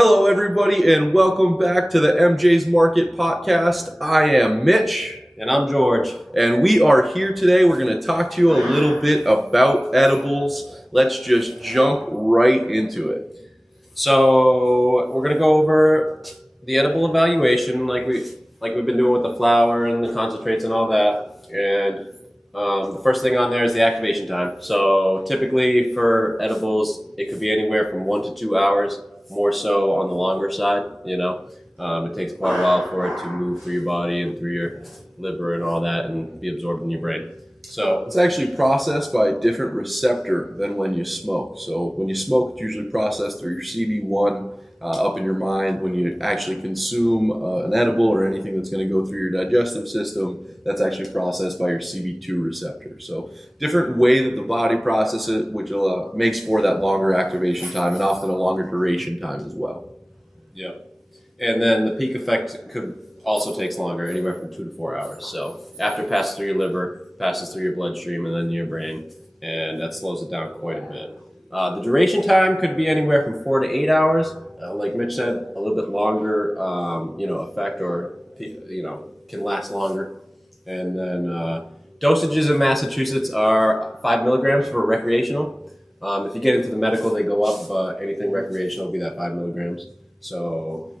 Hello, everybody, and welcome back to the MJ's Market Podcast. I am Mitch. And I'm George. And we are here today. We're going to talk to you a little bit about edibles. Let's just jump right into it. So we're going to go over the edible evaluation like we've been doing with the flower and the concentrates and all that. And the first thing on there is the activation time. So typically for edibles, it could be anywhere from 1 to 2 hours, more so on the longer side, It takes quite a while for it to move through your body and through your liver and all that and be absorbed in your brain. So it's actually processed by a different receptor than when you smoke. So when you smoke, it's usually processed through your CB1 up in your mind. When you actually consume an edible or anything that's going to go through your digestive system, that's actually processed by your CB2 receptor. So different way that the body processes it, which makes for that longer activation time and often a longer duration time as well. Yeah. And then the peak effect also takes longer, anywhere from 2 to 4 hours. So after it passes through your liver, passes through your bloodstream and then your brain, and that slows it down quite a bit. The duration time could be anywhere from 4 to 8 hours. Like Mitch said, a little bit longer, effect or, can last longer. And then dosages in Massachusetts are 5 milligrams for recreational. If you get into the medical, they go up, but anything recreational will be that 5 milligrams. So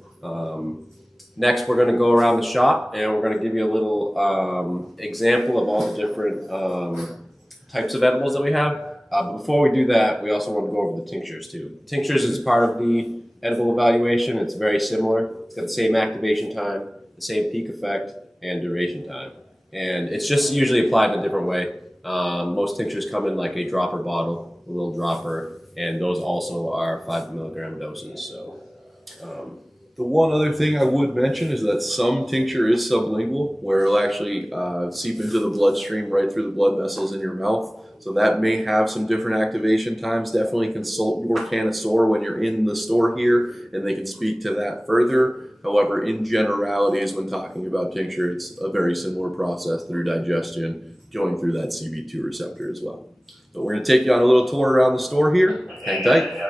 next, we're going to go around the shop and we're going to give you a little example of all the different types of edibles that we have. But before we do that, we also want to go over the tinctures too. Tinctures is part of the edible evaluation. It's very similar. It's got the same activation time, the same peak effect, and duration time. And it's just usually applied in a different way. Most tinctures come in like a dropper bottle, a little dropper, and those also are 5 milligram doses. So. The one other thing I would mention is that some tincture is sublingual, where it'll actually seep into the bloodstream right through the blood vessels in your mouth. So that may have some different activation times. Definitely consult your connoisseur when you're in the store here, and they can speak to that further. However, in generalities, when talking about tincture, it's a very similar process through digestion, going through that CB2 receptor as well. So we're going to take you on a little tour around the store here. Hang tight.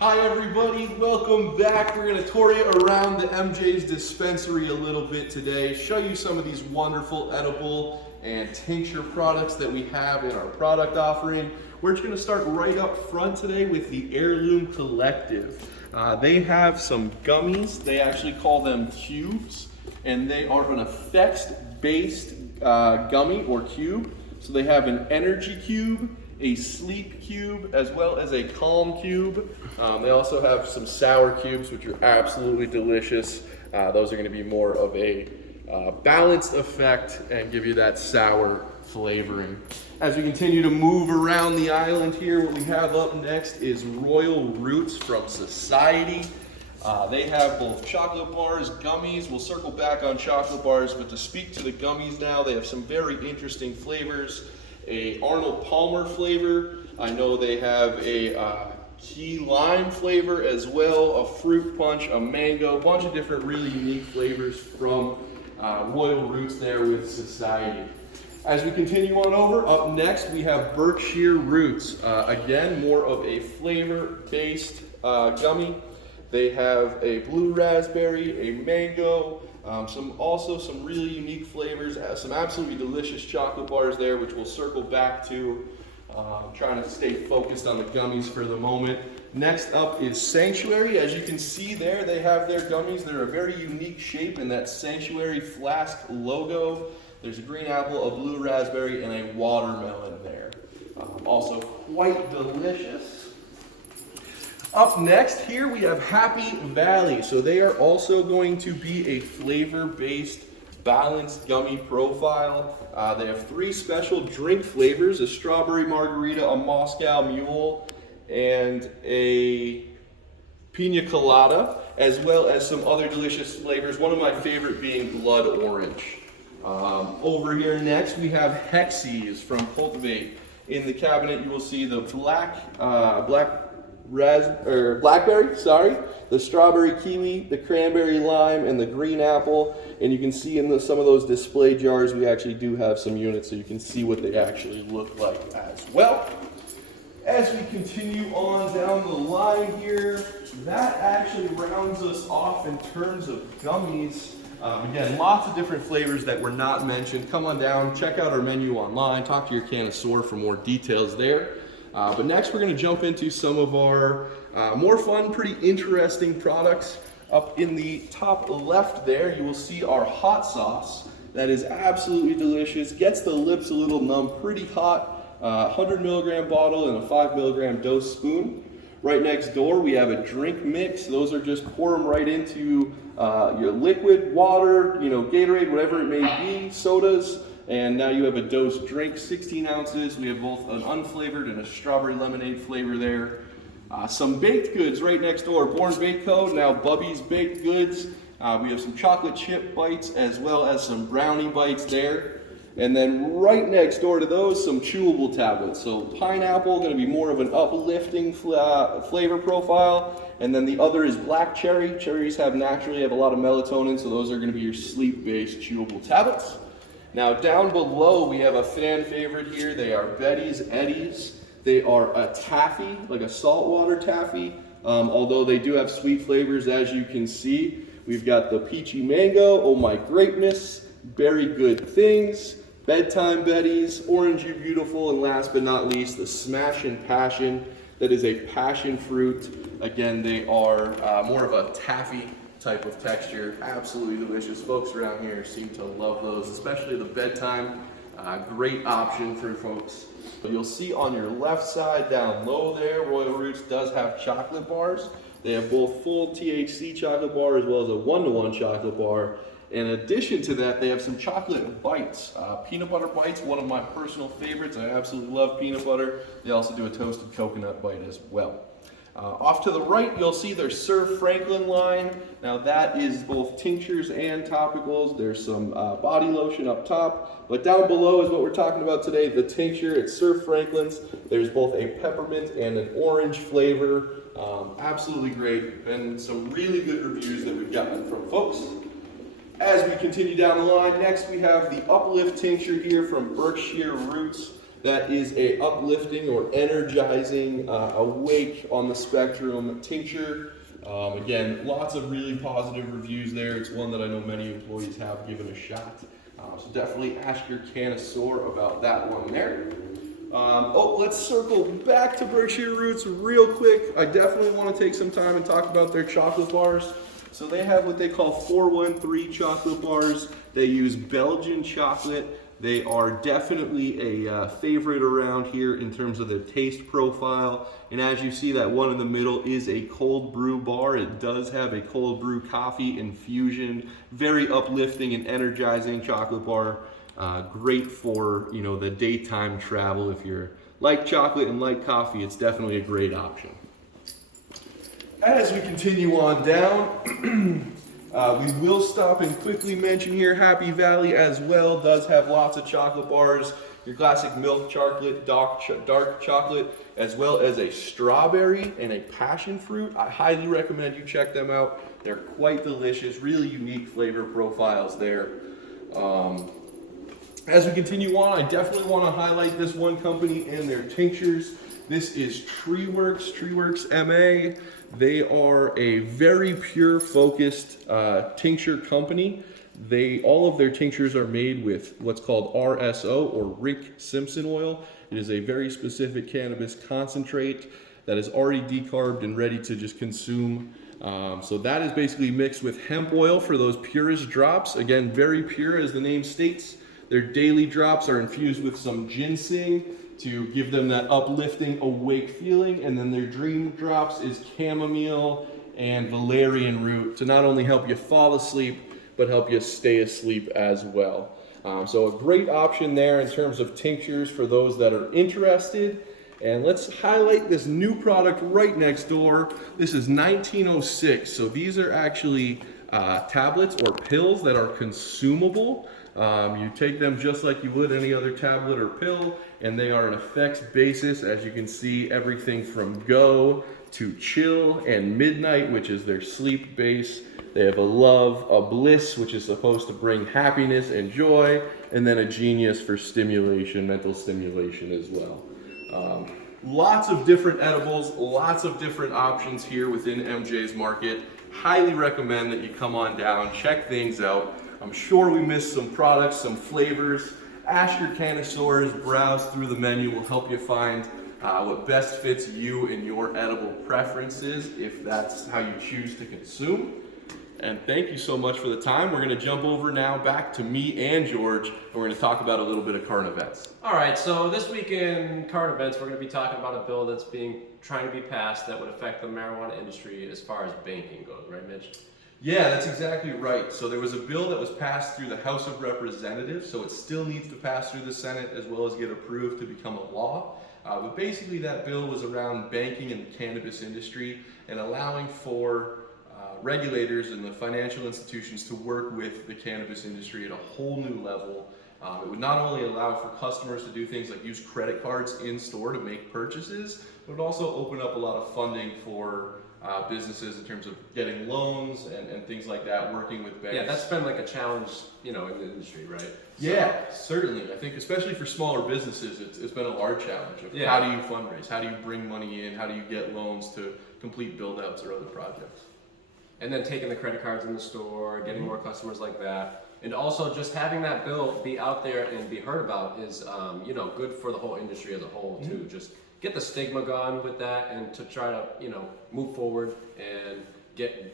Hi everybody, welcome back. We're going to tour you around the MJ's dispensary a little bit today, show you some of these wonderful edible and tincture products that we have in our product offering. We're just going to start right up front today with the Heirloom Collective. They have some gummies. They actually call them cubes, and they are an effects-based gummy or cube. So they have an energy cube, a sleep cube, as well as a calm cube. They also have some sour cubes, which are absolutely delicious. Those are going to be more of a balanced effect and give you that sour flavoring. As we continue to move around the island here, what we have up next is Royal Roots from Society. They have both chocolate bars, gummies. We'll circle back on chocolate bars, but to speak to the gummies now, they have some very interesting flavors. A Arnold Palmer flavor. I know they have a key lime flavor as well, a fruit punch, a mango, a bunch of different really unique flavors from Royal Roots there with Society. As we continue on over, up next we have Berkshire Roots. Again, more of a flavor-based gummy. They have a blue raspberry, a mango, some really unique flavors, some absolutely delicious chocolate bars there, which we'll circle back to. Trying to stay focused on the gummies for the moment. Next up is Sanctuary. As you can see there, they have their gummies. They're a very unique shape in that Sanctuary flask logo. There's a green apple, a blue raspberry, and a watermelon there. Also quite delicious. Up next here we have Happy Valley. So they are also going to be a flavor-based balanced gummy profile. They have 3 special drink flavors, a strawberry margarita, a Moscow Mule, and a pina colada, as well as some other delicious flavors, one of my favorite being blood orange. Over here next we have Hexies from Cultivate. In the cabinet you will see the blackberry, the strawberry kiwi, the cranberry lime, and the green apple. And you can see in some of those display jars, we actually do have some units so you can see what they actually look like as well. As we continue on down the line here, that actually rounds us off in terms of gummies. Again, lots of different flavors that were not mentioned. Come on down, check out our menu online, talk to your connoisseur for more details there. But next we're going to jump into some of our more fun, pretty interesting products. Up in the top left there, you will see our hot sauce. That is absolutely delicious, gets the lips a little numb, pretty hot. 100 milligram bottle and a 5 milligram dose spoon. Right next door we have a drink mix. Those are just pour them right into your liquid, water, Gatorade, whatever it may be, sodas. And now you have a dose drink, 16 ounces. We have both an unflavored and a strawberry lemonade flavor there. Some baked goods right next door, Born Baked Co., now Bubby's Baked Goods. We have some chocolate chip bites as well as some brownie bites there. And then right next door to those, some chewable tablets. So pineapple, going to be more of an uplifting flavor profile. And then the other is black cherry. Cherries naturally have a lot of melatonin, so those are going to be your sleep-based chewable tablets. Now down below, we have a fan favorite here. They are Betty's Eddies. They are a taffy, like a saltwater taffy, although they do have sweet flavors, as you can see. We've got the peachy mango, oh my greatness, berry good things, bedtime Betties, orange you beautiful, and last but not least, the Smashin' Passion. That is a passion fruit. Again, they are more of a taffy type of texture. Absolutely delicious. Folks around here seem to love those, especially the bedtime. Great option for folks. But you'll see on your left side down low there, Royal Roots does have chocolate bars. They have both full THC chocolate bar as well as a 1-to-1 chocolate bar. In addition to that, they have some chocolate bites. Peanut butter bites, one of my personal favorites. I absolutely love peanut butter. They also do a toasted coconut bite as well. Off to the right, you'll see their Sir Franklin line. Now that is both tinctures and topicals. There's some body lotion up top, but down below is what we're talking about today, the tincture. It's Sir Franklin's. There's both a peppermint and an orange flavor. Absolutely great. Been some really good reviews that we've gotten from folks. As we continue down the line, next we have the Uplift Tincture here from Berkshire Roots. That is a uplifting or energizing, awake on the spectrum tincture. Again, lots of really positive reviews there. It's one that I know many employees have given a shot. So definitely ask your connoisseur about that one there. Let's circle back to Berkshire Roots real quick. I definitely want to take some time and talk about their chocolate bars. So they have what they call 413 chocolate bars. They use Belgian chocolate. They are definitely a favorite around here in terms of their taste profile. And as you see, that one in the middle is a cold brew bar. It does have a cold brew coffee infusion. Very uplifting and energizing chocolate bar. Great for, the daytime travel. If you're like chocolate and like coffee, it's definitely a great option. As we continue on down, we will stop and quickly mention here Happy Valley as well does have lots of chocolate bars. Your classic milk chocolate, dark chocolate, as well as a strawberry and a passion fruit. I highly recommend you check them out. They're quite delicious, really unique flavor profiles there. As we continue on, I definitely want to highlight this one company and their tinctures. This is TreeWorks MA. They are a very pure focused tincture company. All of their tinctures are made with what's called RSO or Rick Simpson oil. It is a very specific cannabis concentrate that is already decarbed and ready to just consume. So that is basically mixed with hemp oil for those purest drops. Again, very pure as the name states. Their daily drops are infused with some ginseng to give them that uplifting, awake feeling. And then their dream drops is chamomile and valerian root to not only help you fall asleep, but help you stay asleep as well. So a great option there in terms of tinctures for those that are interested. And let's highlight this new product right next door. This is 1906. So these are actually tablets or pills that are consumable. You take them just like you would any other tablet or pill, and they are an effects basis. As you can see, everything from Go to Chill and Midnight, which is their sleep base. They have a Love, a Bliss, which is supposed to bring happiness and joy, and then a Genius for stimulation, mental stimulation as well. Lots of different edibles, lots of different options here within MJ's Market. Highly recommend that you come on down, check things out. I'm sure we missed some products, some flavors. Ask your connoisseurs, browse through the menu. Will help you find what best fits you and your edible preferences, if that's how you choose to consume. And thank you so much for the time. We're going to jump over now back to me and George, and we're going to talk about a little bit of current events. All right, so this week in current events, we're going to be talking about a bill that's trying to be passed that would affect the marijuana industry as far as banking goes, right, Mitch? Yeah, that's exactly right. So there was a bill that was passed through the House of Representatives, so it still needs to pass through the Senate as well as get approved to become a law. But basically that bill was around banking in the cannabis industry and allowing for regulators and the financial institutions to work with the cannabis industry at a whole new level. It would not only allow for customers to do things like use credit cards in store to make purchases, but it would also open up a lot of funding for businesses in terms of getting loans and things like that, working with banks. Yeah, that's been like a challenge, in the industry, right? Yeah, certainly. I think especially for smaller businesses, it's been a large challenge of how do you fundraise, how do you bring money in, how do you get loans to complete build-outs or other projects. And then taking the credit cards in the store, getting more customers like that. And also just having that bill be out there and be heard about is, good for the whole industry as a whole too. Just get the stigma gone with that and to try to, move forward and get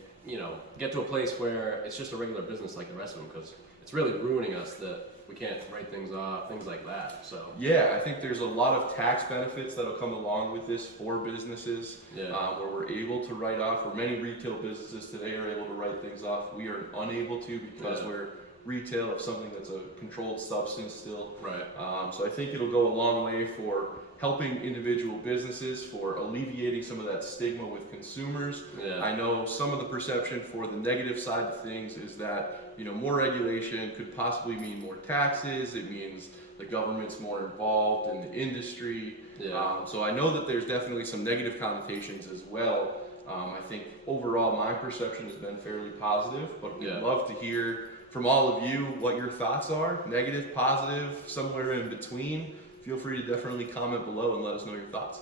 to a place where it's just a regular business like the rest of them, because it's really ruining us that we can't write things off, things like that. So yeah, I think there's a lot of tax benefits that'll come along with this for businesses, where we're able to write off, where many retail businesses today are able to write things off. We are unable to because we're retail of something that's a controlled substance still. Right. So I think it'll go a long way for helping individual businesses, for alleviating some of that stigma with consumers. Yeah. I know some of the perception for the negative side of things is that more regulation could possibly mean more taxes. It means the government's more involved in the industry. Yeah. So I know that there's definitely some negative connotations as well. I think overall my perception has been fairly positive, but we'd love to hear from all of you what your thoughts are, negative, positive, somewhere in between. Feel free to definitely comment below and let us know your thoughts.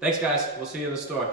Thanks, guys. We'll see you in the store.